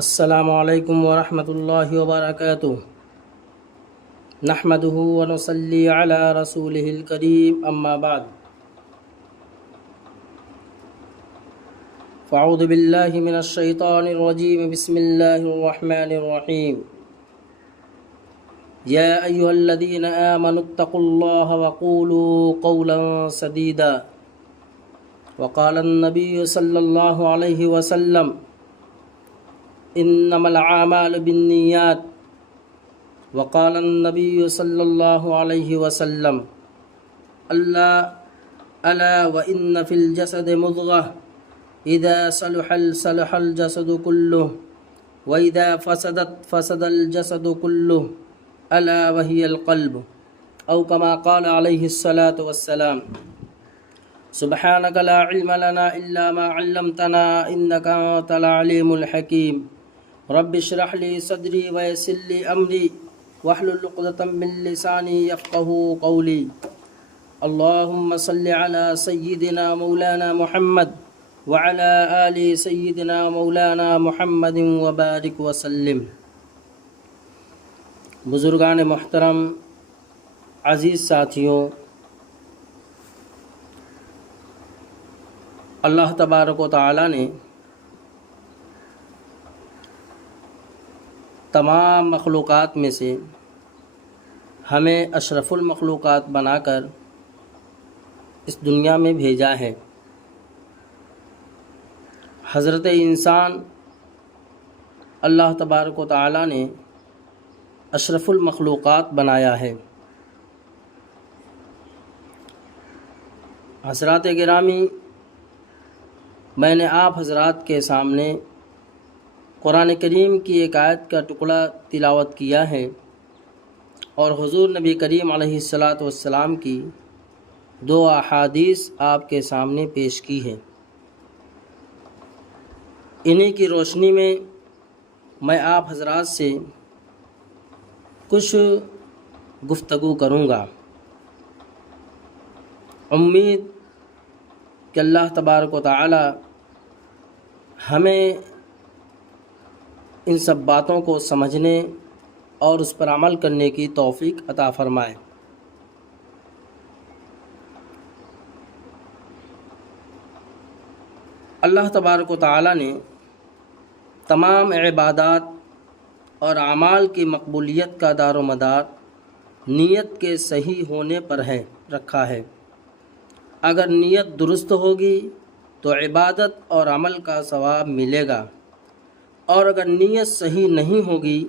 السلام علیکم ورحمۃ اللہ وبرکاتہ نحمده ونصلی علی رسولہ الکریم اما بعد فاعوذ باللہ من الشیطان الرجیم بسم اللہ الرحمن الرحیم یا ایہا الذین آمنوا اتقوا اللہ وقولوا قولا سدیدا وقال النبی صلی اللہ علیہ وسلم انما الاعمال بالنیات وقال النبی صلی اللہ علیہ وسلم الا وان فی الجسد مضغہ اذا صلح الجسد كله واذا فسد الجسد كله الا وهي القلب او كما قال عليه الصلاة والسلام سبحانك لا علم لنا الا ما علمتنا انك انت العليم الحكيم رب اشرح لي صدري ويسر لي امري واحلل عقدة من لساني يفقهوا قولي اللهم صل على سيدنا مولانا محمد وعلى آل سيدنا مولانا محمد وبارك وسلم۔ بزرگان محترم، عزیز ساتھیوں، اللہ تبارک و تعالی نے تمام مخلوقات میں سے ہمیں اشرف المخلوقات بنا کر اس دنیا میں بھیجا ہے۔ حضرت انسان اللہ تبارک و تعالی نے اشرف المخلوقات بنایا ہے۔ حضرات گرامی، میں نے آپ حضرات کے سامنے قرآن کریم کی ایک آیت کا ٹکڑا تلاوت کیا ہے اور حضور نبی کریم علیہ الصلاۃ والسلام کی دو احادیث آپ کے سامنے پیش کی ہے۔ انہی کی روشنی میں آپ حضرات سے کچھ گفتگو کروں گا۔ امید کہ اللہ تبارک و تعالی ہمیں ان سب باتوں کو سمجھنے اور اس پر عمل کرنے کی توفیق عطا فرمائے۔ اللہ تبارک و تعالی نے تمام عبادات اور اعمال کی مقبولیت کا دار و مدار نیت کے صحیح ہونے پر رکھا ہے۔ اگر نیت درست ہوگی تو عبادت اور عمل کا ثواب ملے گا، اور اگر نیت صحیح نہیں ہوگی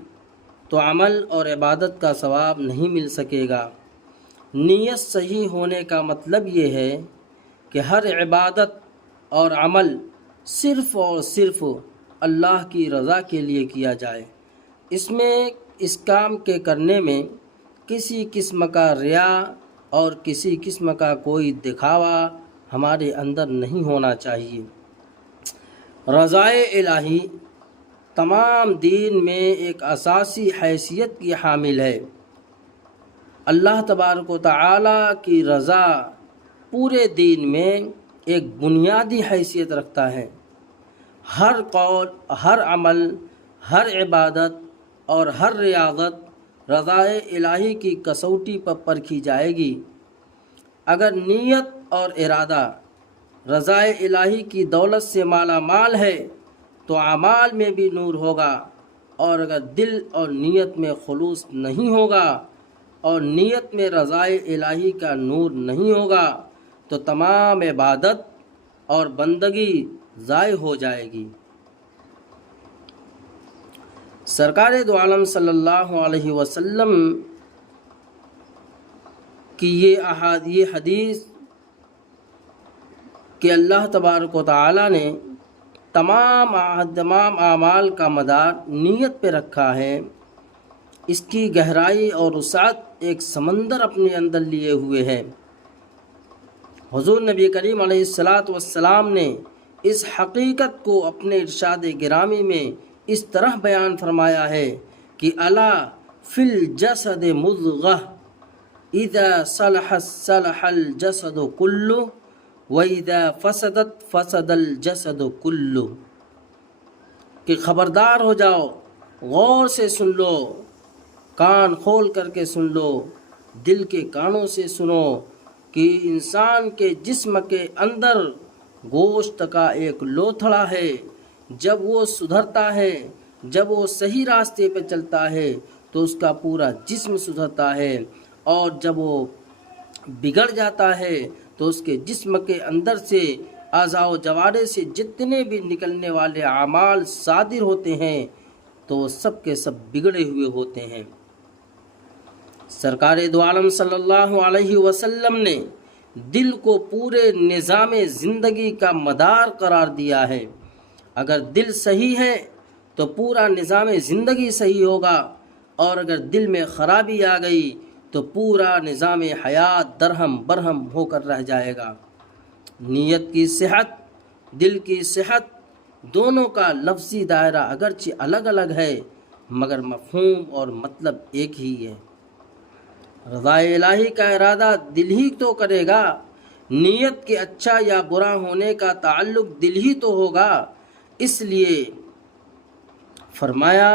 تو عمل اور عبادت کا ثواب نہیں مل سکے گا۔ نیت صحیح ہونے کا مطلب یہ ہے کہ ہر عبادت اور عمل صرف اور صرف اللہ کی رضا کے لیے کیا جائے۔ اس کام کے کرنے میں کسی قسم کا ریا اور کسی قسم کا کوئی دکھاوا ہمارے اندر نہیں ہونا چاہیے۔ رضائے الہی تمام دین میں ایک اساسی حیثیت کی حامل ہے۔ اللہ تبارک و تعالی کی رضا پورے دین میں ایک بنیادی حیثیت رکھتا ہے۔ ہر قول، ہر عمل، ہر عبادت اور ہر ریاضت رضائے الہی کی کسوٹی پر پرکھی جائے گی۔ اگر نیت اور ارادہ رضائے الہی کی دولت سے مالا مال ہے تو اعمال میں بھی نور ہوگا، اور اگر دل اور نیت میں خلوص نہیں ہوگا اور نیت میں رضائے الہی کا نور نہیں ہوگا تو تمام عبادت اور بندگی ضائع ہو جائے گی۔ سرکار دو عالم صلی اللہ علیہ وسلم کی یہ حدیث کہ اللہ تبارک و تعالی نے تمام اعمال کا مدار نیت پہ رکھا ہے، اس کی گہرائی اور وسعت ایک سمندر اپنے اندر لیے ہوئے ہے۔ حضور نبی کریم علیہ الصلاۃ والسلام نے اس حقیقت کو اپنے ارشاد گرامی میں اس طرح بیان فرمایا ہے کہ الا فی الجسد مضغہ اذا صلح الجسد کلہ وَإِذَا فَسَدَتْ فَسَدَ الْجَسَدُ كُلُّهُ۔ کہ خبردار ہو جاؤ، غور سے سن لو، کان کھول کر کے سن لو، دل کے کانوں سے سنو کہ انسان کے جسم کے اندر گوشت کا ایک لوتھڑا ہے، جب وہ سدھرتا ہے، جب وہ صحیح راستے پہ چلتا ہے تو اس کا پورا جسم سدھرتا ہے، اور جب وہ بگڑ جاتا ہے تو اس کے جسم کے اندر سے اعضاء و جوارح سے جتنے بھی نکلنے والے اعمال صادر ہوتے ہیں تو وہ سب کے سب بگڑے ہوئے ہوتے ہیں۔ سرکار دو عالم صلی اللہ علیہ وسلم نے دل کو پورے نظام زندگی کا مدار قرار دیا ہے۔ اگر دل صحیح ہے تو پورا نظام زندگی صحیح ہوگا، اور اگر دل میں خرابی آ گئی تو پورا نظام حیات درہم برہم ہو کر رہ جائے گا۔ نیت کی صحت، دل کی صحت، دونوں کا لفظی دائرہ اگرچہ الگ الگ ہے مگر مفہوم اور مطلب ایک ہی ہے۔ رضا الہی کا ارادہ دل ہی تو کرے گا، نیت کے اچھا یا برا ہونے کا تعلق دل ہی تو ہوگا۔ اس لیے فرمایا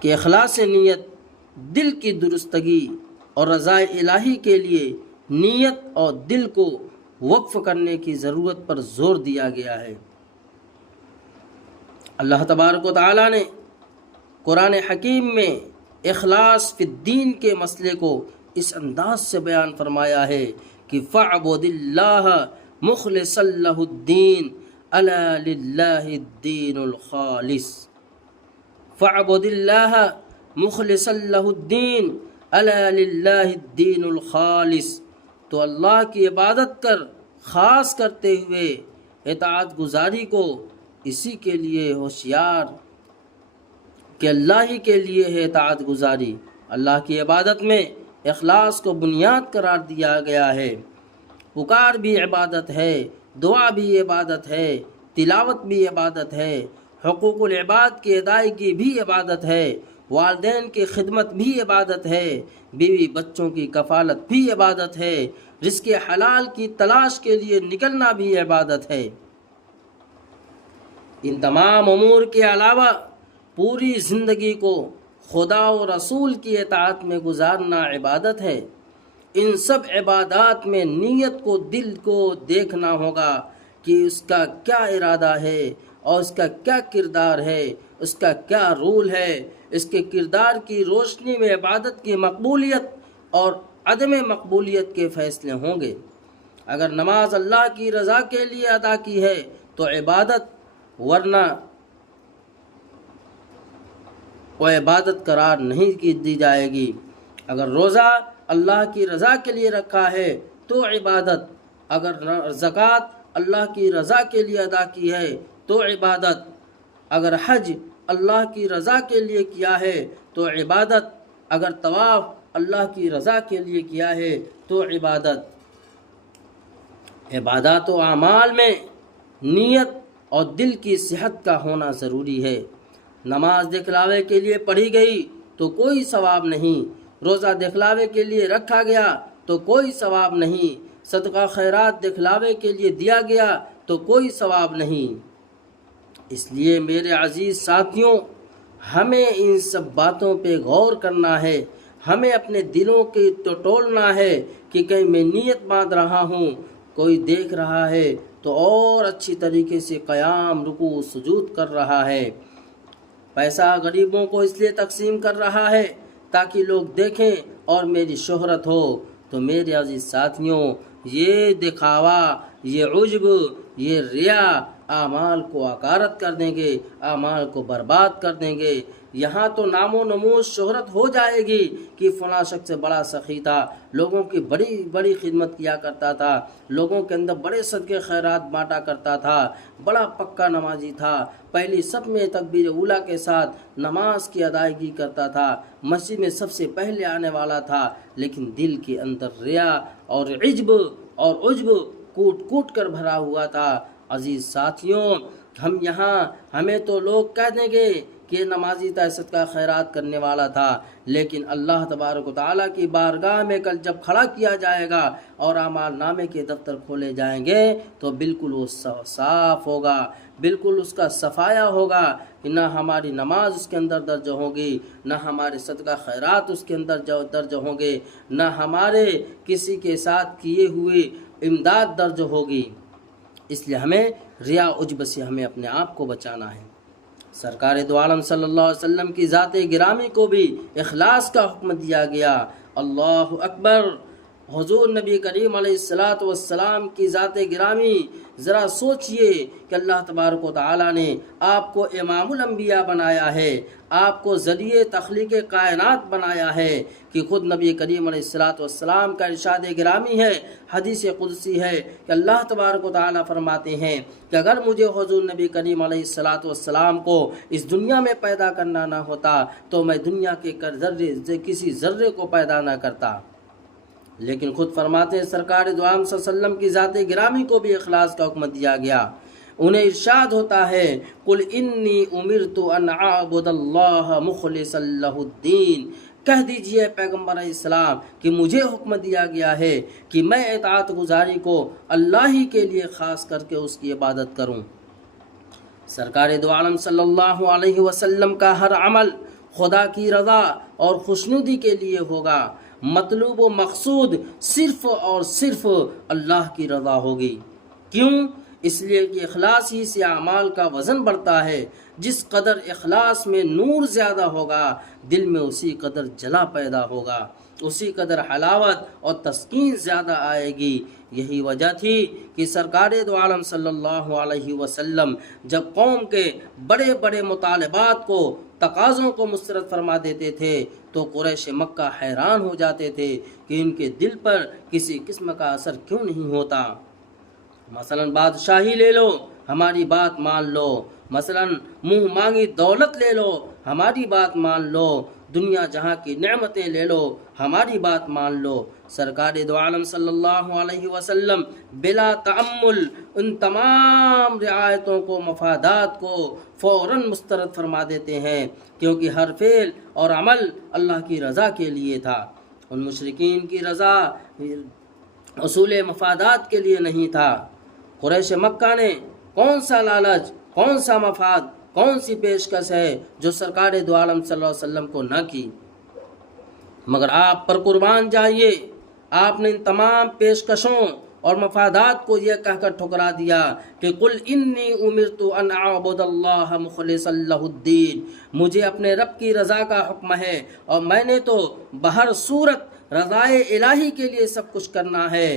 کہ اخلاص نیت، دل کی درستگی اور رضا الہی کے لیے نیت اور دل کو وقف کرنے کی ضرورت پر زور دیا گیا ہے۔ اللہ تبارک و تعالی نے قرآن حکیم میں اخلاص فی الدین کے مسئلے کو اس انداز سے بیان فرمایا ہے کہ فَاعْبُدِ اللَّهَ مُخْلِصًا لَهُ الدِّينَ أَلَا لِلَّهِ الدِّينُ الْخَالِصُ فَاعْبُدِ اللَّهَ مُخْلِصًا لَهُ الدِّينَ أَلَا لِلَّهِ الدِّينُ الْخَالِصُ، تو اللہ کی عبادت کر خاص کرتے ہوئے اطاعت گزاری کو اسی کے لیے ہوشیار کہ اللہ ہی کے لیے ہے اطاعت گزاری۔ اللہ کی عبادت میں اخلاص کو بنیاد قرار دیا گیا ہے۔ پکار بھی عبادت ہے، دعا بھی عبادت ہے، تلاوت بھی عبادت ہے، حقوق العباد کی ادائیگی بھی عبادت ہے، والدین کی خدمت بھی عبادت ہے، بیوی بچوں کی کفالت بھی عبادت ہے، رزق حلال کی تلاش کے لیے نکلنا بھی عبادت ہے۔ ان تمام امور کے علاوہ پوری زندگی کو خدا و رسول کی اطاعت میں گزارنا عبادت ہے۔ ان سب عبادات میں نیت کو، دل کو دیکھنا ہوگا کہ اس کا کیا ارادہ ہے اور اس کا کیا کردار ہے، اس کا کیا رول ہے۔ اس کے کردار کی روشنی میں عبادت کی مقبولیت اور عدم مقبولیت کے فیصلے ہوں گے۔ اگر نماز اللہ کی رضا کے لیے ادا کی ہے تو عبادت، ورنہ وہ عبادت قرار نہیں دی جائے گی۔ اگر روزہ اللہ کی رضا کے لیے رکھا ہے تو عبادت، اگر زکوٰۃ اللہ کی رضا کے لیے ادا کی ہے تو عبادت، اگر حج اللہ کی رضا کے لیے کیا ہے تو عبادت، اگر طواف اللہ کی رضا کے لیے کیا ہے تو عبادت۔ عبادات و اعمال میں نیت اور دل کی صحت کا ہونا ضروری ہے۔ نماز دکھلاوے کے لیے پڑھی گئی تو کوئی ثواب نہیں، روزہ دکھلاوے کے لیے رکھا گیا تو کوئی ثواب نہیں، صدقہ خیرات دکھلاوے کے لیے دیا گیا تو کوئی ثواب نہیں۔ اس لیے میرے عزیز ساتھیوں، ہمیں ان سب باتوں پہ غور کرنا ہے۔ ہمیں اپنے دلوں کی ٹٹولنا ہے کہ کہیں میں نیت باندھ رہا ہوں، کوئی دیکھ رہا ہے تو اور اچھی طریقے سے قیام، رکوع، سجود کر رہا ہے، پیسہ غریبوں کو اس لیے تقسیم کر رہا ہے تاکہ لوگ دیکھیں اور میری شہرت ہو۔ تو میرے عزیز ساتھیوں، یہ دکھاوا، یہ عجب، یہ ریا اعمال کو عکارت کر دیں گے، اعمال کو برباد کر دیں گے۔ یہاں تو نام و نمود شہرت ہو جائے گی کہ فلاں شخص بڑا سخی تھا، لوگوں کی بڑی بڑی خدمت کیا کرتا تھا، لوگوں کے اندر بڑے صدقے خیرات بانٹا کرتا تھا، بڑا پکا نمازی تھا، پہلی صف میں تکبیر اولیٰ کے ساتھ نماز کی ادائیگی کرتا تھا، مسجد میں سب سے پہلے آنے والا تھا، لیکن دل کے اندر ریا اور عجب اور عجب کوٹ کوٹ کر بھرا ہوا تھا۔ عزیز ساتھیوں، ہمیں تو لوگ کہہ دیں گے کہ یہ نمازی تھا، صدقہ خیرات کرنے والا تھا، لیکن اللہ تبارک و تعالیٰ کی بارگاہ میں کل جب کھڑا کیا جائے گا اور اعمال نامے کے دفتر کھولے جائیں گے تو بالکل وہ صاف ہوگا، بالکل اس کا صفایا ہوگا کہ نہ ہماری نماز اس کے اندر درج ہوگی، نہ ہمارے صدقہ خیرات اس کے اندر درج ہوں گے، نہ ہمارے کسی کے ساتھ کیے ہوئے امداد درج ہوگی۔ اس لیے ہمیں ریا عجب سے ہمیں اپنے آپ کو بچانا ہے۔ سرکار دو عالم صلی اللہ علیہ وسلم کی ذات گرامی کو بھی اخلاص کا حکم دیا گیا۔ اللہ اکبر! حضور نبی کریم علیہ السلام کی ذات گرامی، ذرا سوچئے کہ اللہ تبارک و تعالیٰ نے آپ کو امام الانبیاء بنایا ہے، آپ کو ذریعہ تخلیق کائنات بنایا ہے، کہ خود نبی کریم علیہ السلام کا ارشاد گرامی ہے، حدیث قدسی ہے کہ اللہ تبارک و تعالیٰ فرماتے ہیں کہ اگر مجھے حضور نبی کریم علیہ السلام کو اس دنیا میں پیدا کرنا نہ ہوتا تو میں دنیا کے کسی ذرے کو پیدا نہ کرتا۔ لیکن خود فرماتے ہیں سرکار دو عالم صلی اللہ علیہ وسلم کی ذات گرامی کو بھی اخلاص کا حکم دیا گیا۔ انہیں ارشاد ہوتا ہے قل انی امرت ان اعبد اللہ مخلصا لہ الدین، کہہ دیجئے پیغمبر علیہ السلام کہ مجھے حکم دیا گیا ہے کہ میں اطاعت گزاری کو اللہ ہی کے لیے خاص کر کے اس کی عبادت کروں۔ سرکار دو عالم صلی اللہ علیہ وسلم کا ہر عمل خدا کی رضا اور خوشنودی کے لیے ہوگا، مطلوب و مقصود صرف اور صرف اللہ کی رضا ہوگی۔ کیوں؟ اس لیے کہ اخلاص ہی سے اعمال کا وزن بڑھتا ہے۔ جس قدر اخلاص میں نور زیادہ ہوگا دل میں اسی قدر جلا پیدا ہوگا، اسی قدر حلاوت اور تسکین زیادہ آئے گی۔ یہی وجہ تھی کہ سرکار دو عالم صلی اللہ علیہ وسلم جب قوم کے بڑے بڑے مطالبات کو، تقاضوں کو مسترد فرما دیتے تھے تو قریش مکہ حیران ہو جاتے تھے کہ ان کے دل پر کسی قسم کا اثر کیوں نہیں ہوتا۔ مثلا بادشاہی لے لو، ہماری بات مان لو، مثلا منہ مانگی دولت لے لو، ہماری بات مان لو، دنیا جہاں کی نعمتیں لے لو، ہماری بات مان لو۔ سرکار دو عالم صلی اللہ علیہ وسلم بلا تأمل ان تمام رعایتوں کو، مفادات کو فوراً مسترد فرما دیتے ہیں، کیونکہ ہر فعل اور عمل اللہ کی رضا کے لیے تھا۔ ان مشرکین کی رضا اصول مفادات کے لیے نہیں تھا۔ قریش مکہ نے کون سا لالچ، کون سا مفاد، کون سی پیشکش ہے جو سرکار دو عالم صلی اللہ علیہ وسلم کو نہ کی؟ مگر آپ پر قربان جائیے، آپ نے ان تمام پیشکشوں اور مفادات کو یہ کہہ کر ٹھکرا دیا کہ قل انی امرت ان اعبد اللہ مخلصا لہ الدین، مجھے اپنے رب کی رضا کا حکم ہے اور میں نے تو بہر صورت رضائے الہی کے لیے سب کچھ کرنا ہے۔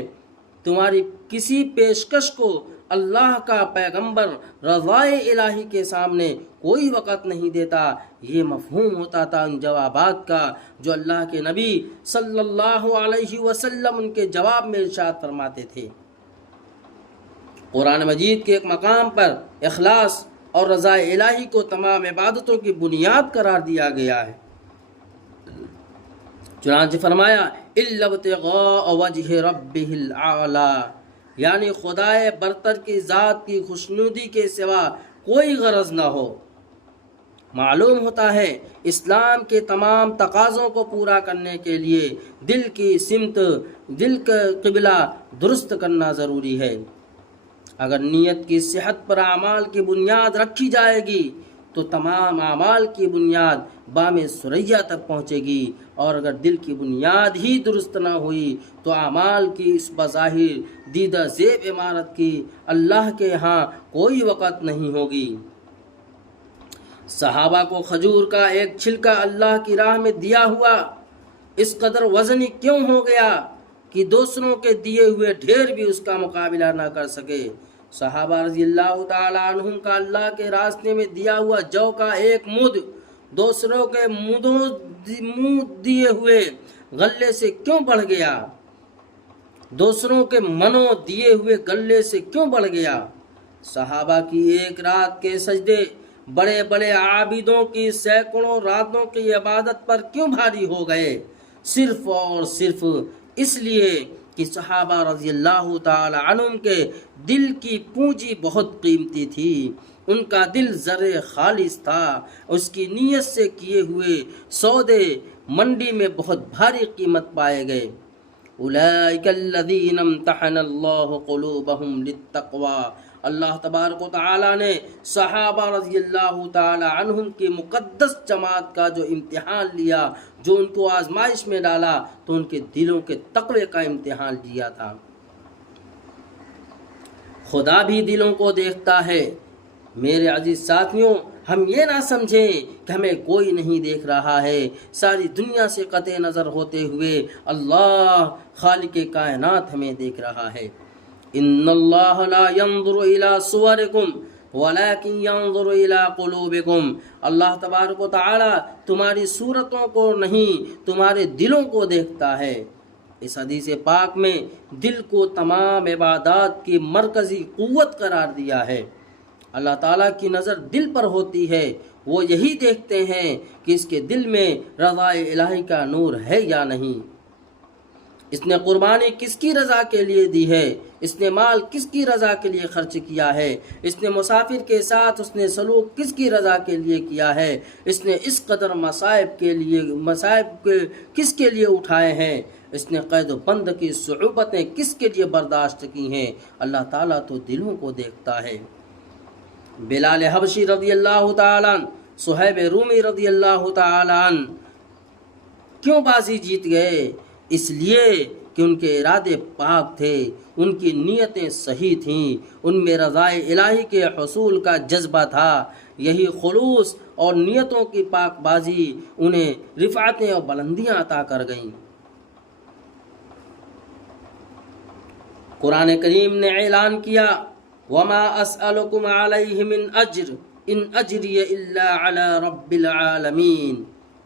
تمہاری کسی پیشکش کو اللہ کا پیغمبر رضائے الہی کے سامنے کوئی وقت نہیں دیتا۔ یہ مفہوم ہوتا تھا ان جوابات کا جو اللہ کے نبی صلی اللہ علیہ وسلم ان کے جواب میں ارشاد فرماتے تھے۔ قرآن مجید کے ایک مقام پر اخلاص اور رضائے الہی کو تمام عبادتوں کی بنیاد قرار دیا گیا ہے۔ چنانچہ فرمایا الا ابتغاء وجہ ربہ الاعلی، یعنی خدائے برتر کی ذات کی خوشنودی کے سوا کوئی غرض نہ ہو۔ معلوم ہوتا ہے اسلام کے تمام تقاضوں کو پورا کرنے کے لیے دل کی سمت، دل کا قبلہ درست کرنا ضروری ہے۔ اگر نیت کی صحت پر اعمال کی بنیاد رکھی جائے گی تو تمام اعمال کی بنیاد بام ثریا تک پہنچے گی، اور اگر دل کی بنیاد ہی درست نہ ہوئی تو اعمال کی اس بظاہر دیدہ زیب عمارت کی اللہ کے ہاں کوئی وقت نہیں ہوگی۔ صحابہ کو کھجور کا ایک چھلکا اللہ کی راہ میں دیا ہوا اس قدر وزنی کیوں ہو گیا کہ دوسروں کے دیے ہوئے ڈھیر بھی اس کا مقابلہ نہ کر سکے؟ صحابہ رضی اللہ تعالیٰ عنہم کا اللہ کے راستے میں دیا ہوا جو کا ایک مد دوسروں کے منہ دیے ہوئے غلے سے کیوں بڑھ گیا؟ دوسروں کے منوں دیے ہوئے غلے سے کیوں بڑھ گیا؟ صحابہ کی ایک رات کے سجدے بڑے بڑے عابدوں کی سینکڑوں راتوں کی عبادت پر کیوں بھاری ہو گئے؟ صرف اور صرف اس لیے کہ صحابہ رضی اللہ تعالی عنہم کے دل کی پونجی بہت قیمتی تھی، ان کا دل زر خالص تھا، اس کی نیت سے کیے ہوئے سودے منڈی میں بہت بھاری قیمت پائے گئے۔ اولئک الذین امتحن اللہ قلوبہم للتقوی، اللہ تبارک و تعالیٰ نے صحابہ رضی اللہ تعالی عنہم کی مقدس جماعت کا جو امتحان لیا، جو ان کو آزمائش میں ڈالا، تو ان کے دلوں کے تقوی کا امتحان لیا تھا۔ خدا بھی دلوں کو دیکھتا ہے۔ میرے عزیز ساتھیوں، ہم یہ نہ سمجھیں کہ ہمیں کوئی نہیں دیکھ رہا ہے، ساری دنیا سے قطع نظر ہوتے ہوئے اللہ خالق کائنات ہمیں دیکھ رہا ہے۔ ان اللہ لا ينظر الى صورکم ولكن ينظر الى قلوبکم، اللہ تبارک و تعالی تمہاری صورتوں کو نہیں، تمہارے دلوں کو دیکھتا ہے۔ اس حدیث پاک میں دل کو تمام عبادات کی مرکزی قوت قرار دیا ہے۔ اللہ تعالیٰ کی نظر دل پر ہوتی ہے، وہ یہی دیکھتے ہیں کہ اس کے دل میں رضا الہی کا نور ہے یا نہیں، اس نے قربانی کس کی رضا کے لیے دی ہے، اس نے مال کس کی رضا کے لیے خرچ کیا ہے، اس نے مسافر کے ساتھ اس نے سلوک کس کی رضا کے لیے کیا ہے، اس نے اس قدر مصائب کس کے لیے اٹھائے ہیں، اس نے قید و بند کی صعوبتیں کس کے لیے برداشت کی ہیں۔ اللہ تعالیٰ تو دلوں کو دیکھتا ہے۔ بلال حبشی رضی اللہ تعالیٰ عنہ، صہیب رومی رضی اللہ تعالیٰ عنہ کیوں بازی جیت گئے؟ اس لیے کہ ان کے ارادے پاک تھے، ان کی نیتیں صحیح تھیں، ان میں رضا الہی کے حصول کا جذبہ تھا۔ یہی خلوص اور نیتوں کی پاک بازی انہیں رفعتیں اور بلندیاں عطا کر گئیں۔ قرآن کریم نے اعلان کیا، وَمَا أَسْأَلُكُمْ عَلَيْهِ مِنْ أَجْرٍ إِنْ أَجْرِيَ إِلَّا عَلَى رَبِّ الْعَالَمِينَ۔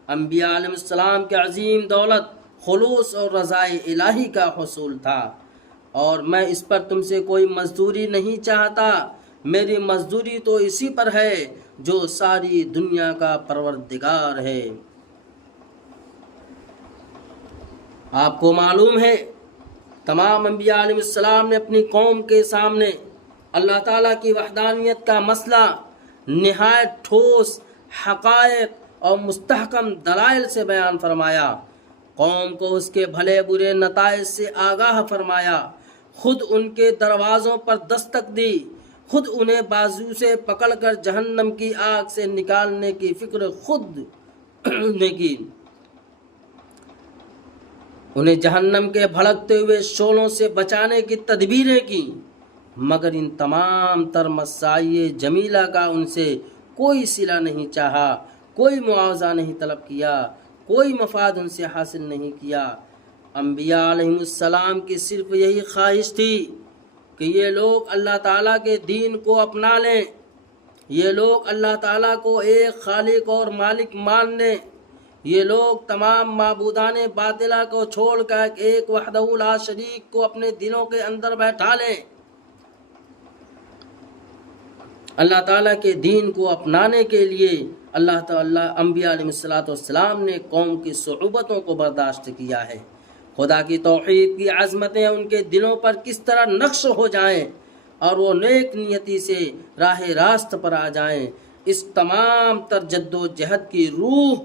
انبیاء علیہ السلام کے عظیم دولت خلوص اور رضا الہی کا حصول تھا، اور میں اس پر تم سے کوئی مزدوری نہیں چاہتا، میری مزدوری تو اسی پر ہے جو ساری دنیا کا پروردگار ہے۔ آپ کو معلوم ہے تمام انبیاء علیہ السلام نے اپنی قوم کے سامنے اللہ تعالیٰ کی وحدانیت کا مسئلہ نہایت ٹھوس حقائق اور مستحکم دلائل سے بیان فرمایا، قوم کو اس کے بھلے برے نتائج سے آگاہ فرمایا، خود ان کے دروازوں پر دستک دی، خود انہیں بازو سے پکڑ کر جہنم کی آگ سے نکالنے کی فکر خود نے کی، انہیں جہنم کے بھڑکتے ہوئے شعلوں سے بچانے کی تدبیریں کی، مگر ان تمام تر مساعی جمیلہ کا ان سے کوئی صلہ نہیں چاہا، کوئی معاوضہ نہیں طلب کیا، کوئی مفاد ان سے حاصل نہیں کیا۔ انبیاء علیہ السلام کی صرف یہی خواہش تھی کہ یہ لوگ اللہ تعالیٰ کے دین کو اپنا لیں، یہ لوگ اللہ تعالیٰ کو ایک خالق اور مالک مان لیں، یہ لوگ تمام معبودان باطلہ کو چھوڑ کر ایک وحدہ لا شریک کو اپنے دلوں کے اندر بیٹھا لیں۔ اللہ تعالیٰ کے دین کو اپنانے کے لیے اللہ تعالیٰ انبیاء علیہ السلام نے قوم کی صعوبتوں کو برداشت کیا ہے۔ خدا کی توحید کی عظمتیں ان کے دلوں پر کس طرح نقش ہو جائیں اور وہ نیک نیتی سے راہ راست پر آ جائیں، اس تمام تر جد و جہد کی روح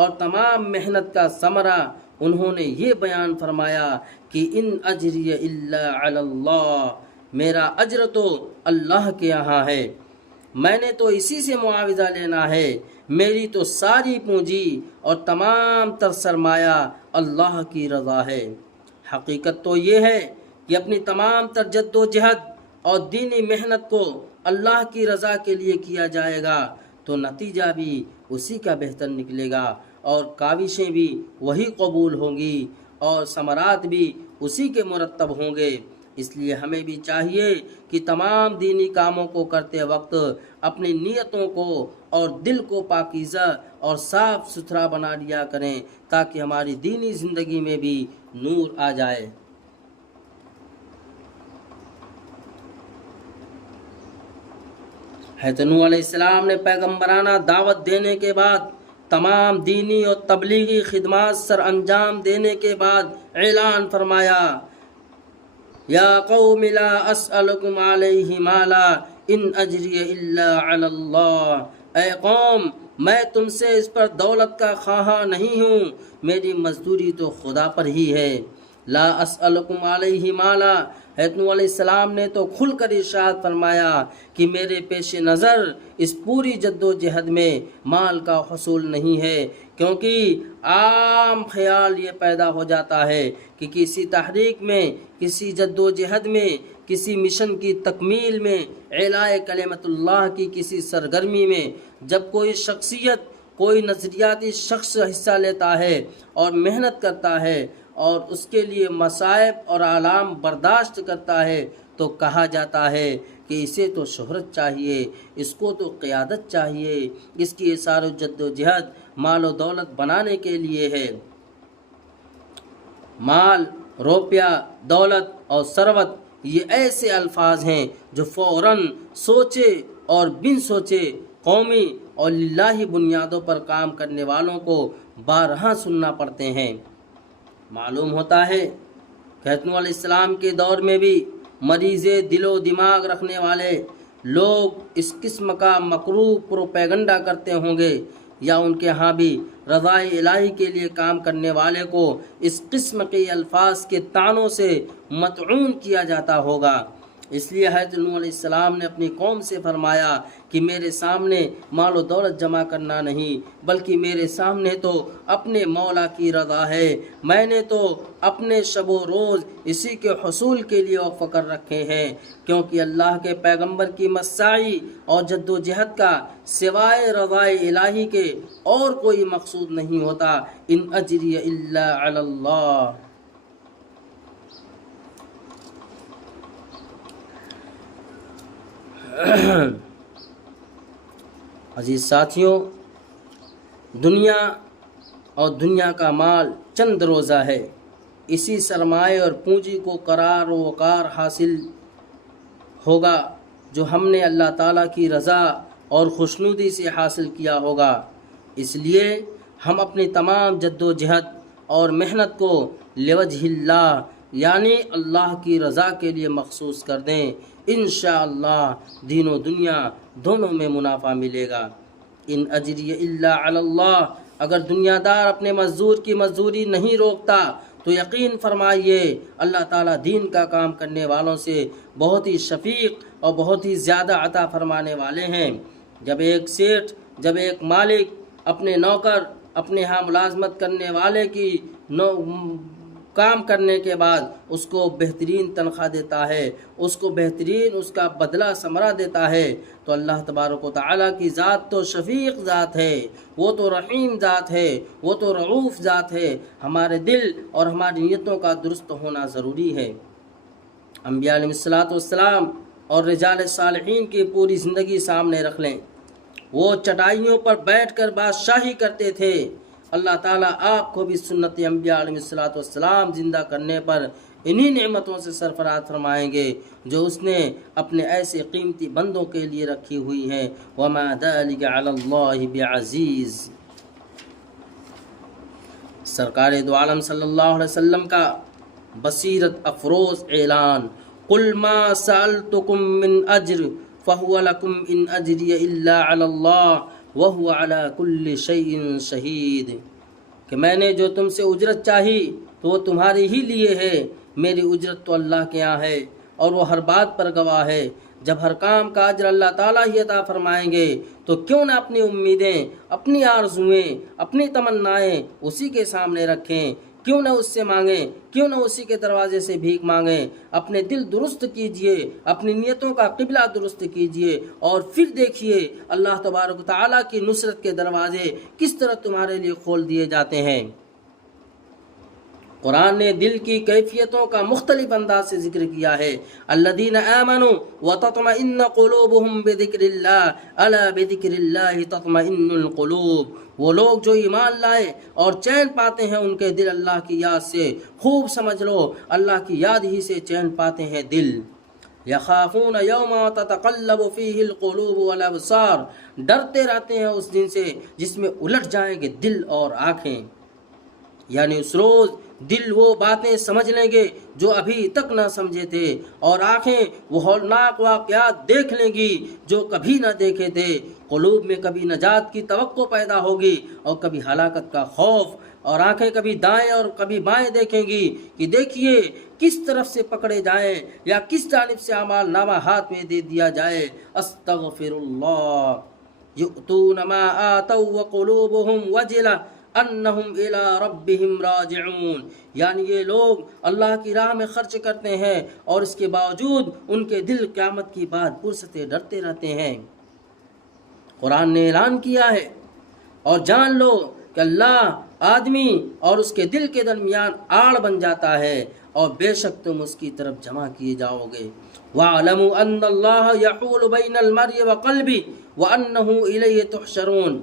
اور تمام محنت کا ثمرہ انہوں نے یہ بیان فرمایا کہ ان اجری الا علی اللہ، میرا اجر تو اللہ کے یہاں ہے، میں نے تو اسی سے معاوضہ لینا ہے، میری تو ساری پونجی اور تمام تر سرمایہ اللہ کی رضا ہے۔ حقیقت تو یہ ہے کہ اپنی تمام تر جد و جہد اور دینی محنت کو اللہ کی رضا کے لیے کیا جائے گا تو نتیجہ بھی اسی کا بہتر نکلے گا، اور کاوشیں بھی وہی قبول ہوں گی اور ثمرات بھی اسی کے مرتب ہوں گے۔ اس لیے ہمیں بھی چاہیے کہ تمام دینی کاموں کو کرتے وقت اپنی نیتوں کو اور دل کو پاکیزہ اور صاف ستھرا بنا لیا کریں، تاکہ ہماری دینی زندگی میں بھی نور آ جائے۔ حضرت نوح علیہ السلام نے پیغمبرانہ دعوت دینے کے بعد، تمام دینی اور تبلیغی خدمات سر انجام دینے کے بعد اعلان فرمایا، یا قوم لا اسألکم علیہ مالا ان اجری الا علی اللہ، اے قوم میں تم سے اس پر دولت کا خواہاں نہیں ہوں، میری مزدوری تو خدا پر ہی ہے۔ لا اسألکم علیہ مالا، حضرت نوح علیہ السلام نے تو کھل کر ارشاد فرمایا کہ میرے پیش نظر اس پوری جد و جہد میں مال کا حصول نہیں ہے، کیونکہ عام خیال یہ پیدا ہو جاتا ہے کہ کسی تحریک میں، کسی جد و جہد میں، کسی مشن کی تکمیل میں، اعلاء کلمت اللہ کی کسی سرگرمی میں جب کوئی شخصیت، کوئی نظریاتی شخص حصہ لیتا ہے اور محنت کرتا ہے اور اس کے لیے مصائب اور آلام برداشت کرتا ہے تو کہا جاتا ہے کہ اسے تو شہرت چاہیے، اس کو تو قیادت چاہیے، اس کی اثار و جد و جہد مال و دولت بنانے کے لیے ہے۔ مال، روپیہ، دولت اور ثروت یہ ایسے الفاظ ہیں جو فوراً سوچے اور بن سوچے قومی اور للہی بنیادوں پر کام کرنے والوں کو بارہا سننا پڑتے ہیں۔ معلوم ہوتا ہے کہ حضرت نوح علیہ السلام کے دور میں بھی مریض دل و دماغ رکھنے والے لوگ اس قسم کا مکروہ پروپیگنڈا کرتے ہوں گے، یا ان کے ہاں بھی رضائے الہی کے لیے کام کرنے والے کو اس قسم کے الفاظ کے طعنوں سے مطعون کیا جاتا ہوگا۔ اس لیے حضرت نوح علیہ السلام نے اپنی قوم سے فرمایا کہ میرے سامنے مال و دولت جمع کرنا نہیں، بلکہ میرے سامنے تو اپنے مولا کی رضا ہے، میں نے تو اپنے شب و روز اسی کے حصول کے لیے وقف کر رکھے ہیں، کیونکہ اللہ کے پیغمبر کی مساعی اور جد و جہد کا سوائے رضائے الہی کے اور کوئی مقصود نہیں ہوتا۔ ان اجری الا علی اللہ۔ عزیز ساتھیوں، دنیا اور دنیا کا مال چند روزہ ہے، اسی سرمایہ اور پونجی کو قرار و وقار حاصل ہوگا جو ہم نے اللہ تعالیٰ کی رضا اور خوشنودی سے حاصل کیا ہوگا۔ اس لیے ہم اپنی تمام جد و جہد اور محنت کو لوجہ اللہ یعنی اللہ کی رضا کے لیے مخصوص کر دیں، انشاءاللہ دین و دنیا دونوں میں منافع ملے گا۔ ان اجری الا علی اللہ، اگر دنیا دار اپنے مزدور کی مزدوری نہیں روکتا تو یقین فرمائیے اللہ تعالیٰ دین کا کام کرنے والوں سے بہت ہی شفیق اور بہت ہی زیادہ عطا فرمانے والے ہیں۔ جب ایک سیٹھ، جب ایک مالک اپنے نوکر، اپنے ہاں ملازمت کرنے والے کی کام کرنے کے بعد اس کو بہترین تنخواہ دیتا ہے، اس کو بہترین اس کا بدلہ ثمرہ دیتا ہے، تو اللہ تبارک و تعالیٰ کی ذات تو شفیق ذات ہے، وہ تو رحیم ذات ہے، وہ تو رعوف ذات ہے۔ ہمارے دل اور ہماری نیتوں کا درست ہونا ضروری ہے۔ انبیاء علیہ السلام اور رجال صالحین کی پوری زندگی سامنے رکھ لیں، وہ چٹائیوں پر بیٹھ کر بادشاہی کرتے تھے۔ اللہ تعالیٰ آپ کو بھی سنت انبیاء علیہ السلام زندہ کرنے پر انہی نعمتوں سے سرفراز فرمائیں گے جو اس نے اپنے ایسے قیمتی بندوں کے لیے رکھی ہوئی ہیں۔ وما ذلک علی اللہ بعزیز۔ سرکار دو عالم صلی اللہ علیہ وسلم کا بصیرت افروز اعلان، قل ما سألتکم من اجر فہو لکم ان اجری الا علی اللہ وَهُوَ عَلَى كُلِّ شَيْءٍ شَهِيدٌ، کہ میں نے جو تم سے اجرت چاہی تو وہ تمہارے ہی لیے ہے، میری اجرت تو اللہ کے یہاں ہے اور وہ ہر بات پر گواہ ہے۔ جب ہر کام کا اجر اللہ تعالیٰ ہی عطا فرمائیں گے تو کیوں نہ اپنی امیدیں، اپنی آرزویں، اپنی تمنائیں اسی کے سامنے رکھیں، کیوں نہ اس سے مانگیں، کیوں نہ اسی کے دروازے سے بھیک مانگیں۔ اپنے دل درست کیجئے، اپنی نیتوں کا قبلہ درست کیجئے اور پھر دیکھیے اللہ تبارک و تعالیٰ کی نصرت کے دروازے کس طرح تمہارے لیے کھول دیے جاتے ہیں۔ قرآن نے دل کی کیفیتوں کا مختلف انداز سے ذکر کیا ہے۔ الذین آمنوا وتطمئن قلوبهم بذکر اللہ الا بذکر اللہ تطمئن القلوب، وہ لوگ جو ایمان لائے اور چین پاتے ہیں ان کے دل اللہ کی یاد سے، خوب سمجھ لو اللہ کی یاد ہی سے چین پاتے ہیں دل۔ یخافون یوما تتقلب فیہ القلوب والابصار، ڈرتے رہتے ہیں اس دن سے جس میں الٹ جائیں گے دل اور آنکھیں، یعنی اس روز دل وہ باتیں سمجھ لیں گے جو ابھی تک نہ سمجھے تھے، اور آنکھیں وہ ہولناک واقعات دیکھ لیں گی جو کبھی نہ دیکھے تھے۔ قلوب میں کبھی نجات کی توقع پیدا ہوگی اور کبھی ہلاکت کا خوف، اور آنکھیں کبھی دائیں اور کبھی بائیں دیکھیں گی کہ دیکھیے کس طرف سے پکڑے جائیں یا کس جانب سے اعمال نامہ ہاتھ میں دے دیا جائے۔ استغفر اللہ یؤتون ما آتوا وقلوبهم وجلہ انہم الی ربہم راجعون، یعنی یہ لوگ اللہ کی راہ میں خرچ کرتے ہیں اور اس کے باوجود ان کے دل قیامت کی بات پرستے ڈرتے رہتے ہیں۔ قرآن نے اعلان کیا ہے، اور جان لو کہ اللہ آدمی اور اس کے دل کے درمیان آڑ بن جاتا ہے، اور بے شک تم اس کی طرف جمع کیے جاؤ گے۔ وَاعْلَمُوا أَنَّ اللَّهَ يَحُولُ بَيْنَ الْمَرْءِ وَقَلْبِهِ وَأَنَّهُ إِلَيْهِ تُحْشَرُونَ،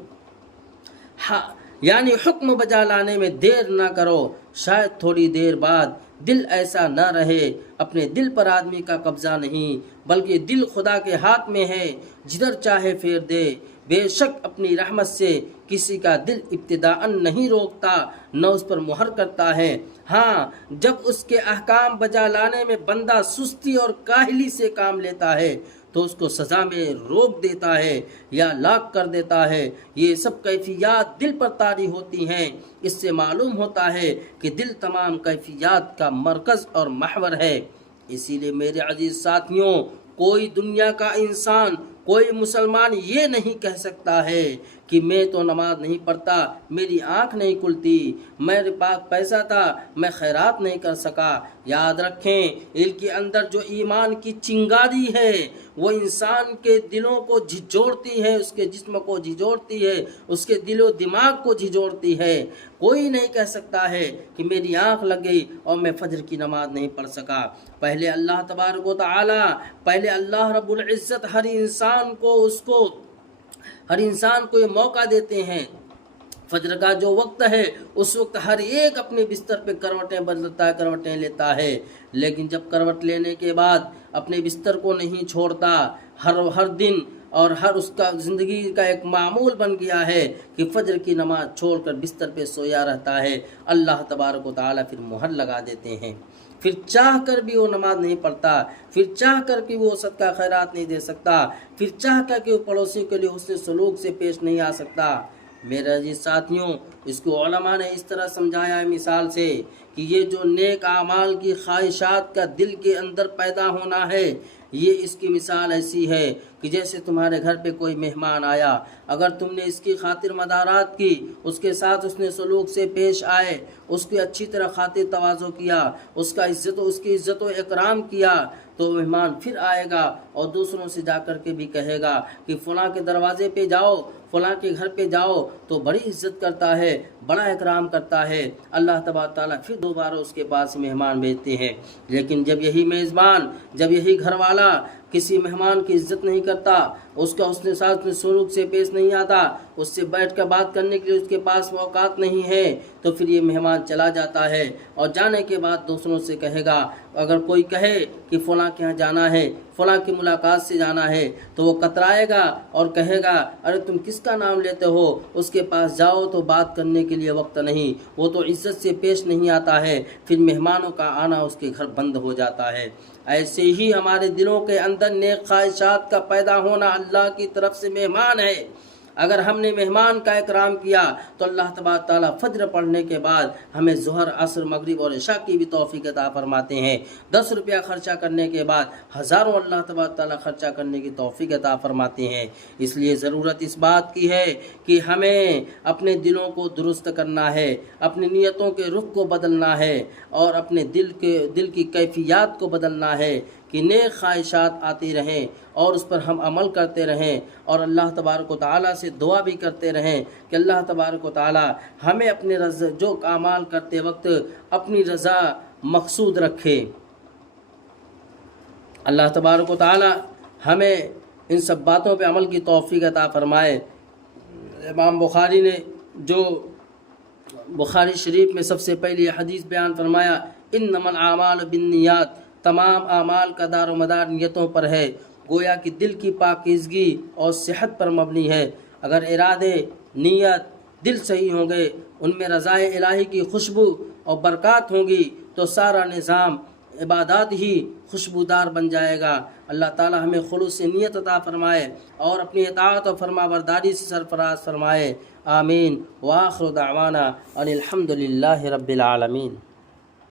یعنی حکم بجا لانے میں دیر نہ کرو، شاید تھوڑی دیر بعد دل ایسا نہ رہے۔ اپنے دل پر آدمی کا قبضہ نہیں، بلکہ دل خدا کے ہاتھ میں ہے، جدھر چاہے پھیر دے۔ بے شک اپنی رحمت سے کسی کا دل ابتداءً نہیں روکتا، نہ اس پر مہر کرتا ہے۔ ہاں، جب اس کے احکام بجا لانے میں بندہ سستی اور کاہلی سے کام لیتا ہے تو اس کو سزا میں روک دیتا ہے یا لاک کر دیتا ہے۔ یہ سب کیفیات دل پر طاری ہوتی ہیں۔ اس سے معلوم ہوتا ہے کہ دل تمام کیفیات کا مرکز اور محور ہے۔ اسی لیے میرے عزیز ساتھیوں، کوئی دنیا کا انسان، کوئی مسلمان یہ نہیں کہہ سکتا ہے کہ میں تو نماز نہیں پڑھتا، میری آنکھ نہیں کھلتی، میرے پاس پیسہ تھا میں خیرات نہیں کر سکا۔ یاد رکھیں، ان کے اندر جو ایمان کی چنگاری ہے وہ انسان کے دلوں کو جھنجھوڑتی ہے، اس کے جسم کو جھنجھوڑتی ہے، اس کے دل و دماغ کو جھنجھوڑتی ہے۔ کوئی نہیں کہہ سکتا ہے کہ میری آنکھ لگ گئی اور میں فجر کی نماز نہیں پڑھ سکا۔ پہلے اللہ تبارک و تعالی، پہلے اللہ رب العزت ہر انسان کو یہ موقع دیتے ہیں۔ فجر کا جو وقت ہے اس وقت ہر ایک اپنے بستر پہ کروٹیں بدلتا ہے، کروٹیں لیتا ہے، لیکن جب کروٹ لینے کے بعد اپنے بستر کو نہیں چھوڑتا، ہر دن اور ہر اس کا زندگی کا ایک معمول بن گیا ہے کہ فجر کی نماز چھوڑ کر بستر پہ سویا رہتا ہے، اللہ تبارک و تعالی پھر مہر لگا دیتے ہیں۔ پھر چاہ کر بھی وہ نماز نہیں پڑھتا، پھر چاہ کر بھی وہ صدقہ خیرات نہیں دے سکتا، پھر چاہ کر کہ وہ پڑوسیوں کے لیے حسن سلوک سے پیش نہیں آ سکتا۔ میرے عزیز ساتھیوں، اس کو علماء نے اس طرح سمجھایا ہے مثال سے کہ یہ جو نیک اعمال کی خواہشات کا دل کے اندر پیدا ہونا ہے، یہ اس کی مثال ایسی ہے کہ جیسے تمہارے گھر پہ کوئی مہمان آیا، اگر تم نے اس کی خاطر مدارات کی، اس کے ساتھ اس نے سلوک سے پیش آئے، اس کی اچھی طرح خاطر تواضع کیا، اس کی عزت و اکرام کیا، تو مہمان پھر آئے گا اور دوسروں سے جا کر کے بھی کہے گا کہ فلاں کے دروازے پہ جاؤ، فلاں کے گھر پہ جاؤ تو بڑی عزت کرتا ہے، بڑا اکرام کرتا ہے۔ اللہ تبارک تعالیٰ پھر دوبارہ اس کے پاس مہمان بھیجتے ہیں۔ لیکن جب یہی میزبان، جب یہی گھر والا کسی مہمان کی عزت نہیں کرتا، اس کا اس کے ساتھ سلوک سے پیش نہیں آتا، اس سے بیٹھ کر بات کرنے کے لیے اس کے پاس موقعات نہیں ہے، تو پھر یہ مہمان چلا جاتا ہے اور جانے کے بعد دوسروں سے کہے گا، اگر کوئی کہے کہ فلاں کے یہاں جانا ہے، فلاں کی ملاقات سے جانا ہے، تو وہ کترائے گا اور کہے گا، ارے تم کس کا نام لیتے ہو، اس کے پاس جاؤ تو بات کرنے کے لیے وقت نہیں، وہ تو عزت سے پیش نہیں آتا ہے، پھر مہمانوں کا آنا اس کے گھر بند ہو جاتا ہے۔ ایسے ہی ہمارے دلوں کے اندر نیک خواہشات کا پیدا ہونا اللہ کی طرف سے مہمان ہے۔ اگر ہم نے مہمان کا اکرام کیا تو اللہ تبارک تعالیٰ فجر پڑھنے کے بعد ہمیں ظہر، عصر، مغرب اور عشاء کی بھی توفیق عطا فرماتے ہیں۔ 10 روپیہ خرچہ کرنے کے بعد ہزاروں اللہ تبارک تعالیٰ خرچہ کرنے کی توفیق عطا فرماتے ہیں۔ اس لیے ضرورت اس بات کی ہے کہ ہمیں اپنے دلوں کو درست کرنا ہے، اپنی نیتوں کے رخ کو بدلنا ہے اور اپنے دل کی کیفیات کو بدلنا ہے کہ نیک خواہشات آتی رہیں اور اس پر ہم عمل کرتے رہیں، اور اللہ تبارک و تعالیٰ سے دعا بھی کرتے رہیں کہ اللہ تبارک و تعالیٰ ہمیں اپنے رضا جو اعمال کرتے وقت اپنی رضا مقصود رکھے۔ اللہ تبارک و تعالیٰ ہمیں ان سب باتوں پہ عمل کی توفیق عطا فرمائے۔ امام بخاری نے جو بخاری شریف میں سب سے پہلی حدیث بیان فرمایا، انما الاعمال بالنیات، تمام اعمال کا دار و مدار نیتوں پر ہے، گویا کہ دل کی پاکیزگی اور صحت پر مبنی ہے۔ اگر ارادے، نیت، دل صحیح ہوں گے، ان میں رضائے الہی کی خوشبو اور برکات ہوں گی تو سارا نظام عبادات ہی خوشبودار بن جائے گا۔ اللہ تعالی ہمیں خلوص نیت عطا فرمائے اور اپنی اطاعت و فرما برداری سے سرفراز فرمائے۔ آمین۔ وآخر دعوانا ان الحمد للہ رب العالمین۔